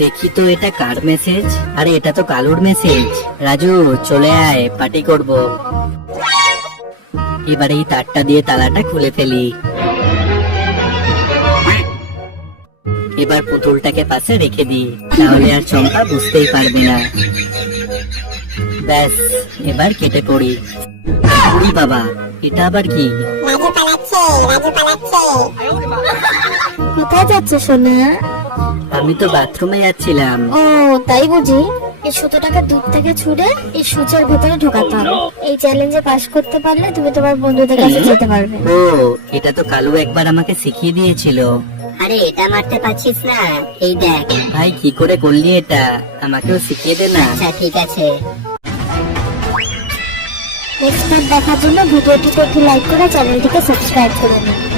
দেখি তো এটা কার মেসেজ? আরে এটা তো কালুর মেসেজ। রাজু চলে আয়, পার্টি করব। এবার এই তারটা দিয়ে তালাটা খুলে ফেলি। এবার পুতুলটাকে পাশে রেখে দিই, তাহলে আর চম্পা বুঝতেই পারবে না। ব্যাস, এবার কেটে পড়ি। উরি বাবা, এটা আবার কি? রাজু পালাচ্ছে, রাজু পালাচ্ছে। কোথায় যাচ্ছে সোনা? আমি তো বাথরুমে যাচ্ছিলাম। ও তাই বুঝি। এই সুতোটাকে দূর থেকে ছুঁড়ে এই সূচের ভেতরে ঢোকাতে হবে। এই চ্যালেঞ্জে পাস করতে পারলে তুমি তোমার বন্ধুদের কাছে যেতে পারবে। ও, এটা তো কালু একবার আমাকে শিখিয়ে দিয়েছিল। আরে এটা মারতে পারছিস না, এই দেখ। ভাই কি করে করলি এটা? আমাকেও শিখিয়ে দে না। আচ্ছা ঠিক আছে। নেক্সট পার্ট দেখার জন্য ভিডিওটিকে একটু লাইক করে চ্যানেলটিকে সাবস্ক্রাইব করে নিন।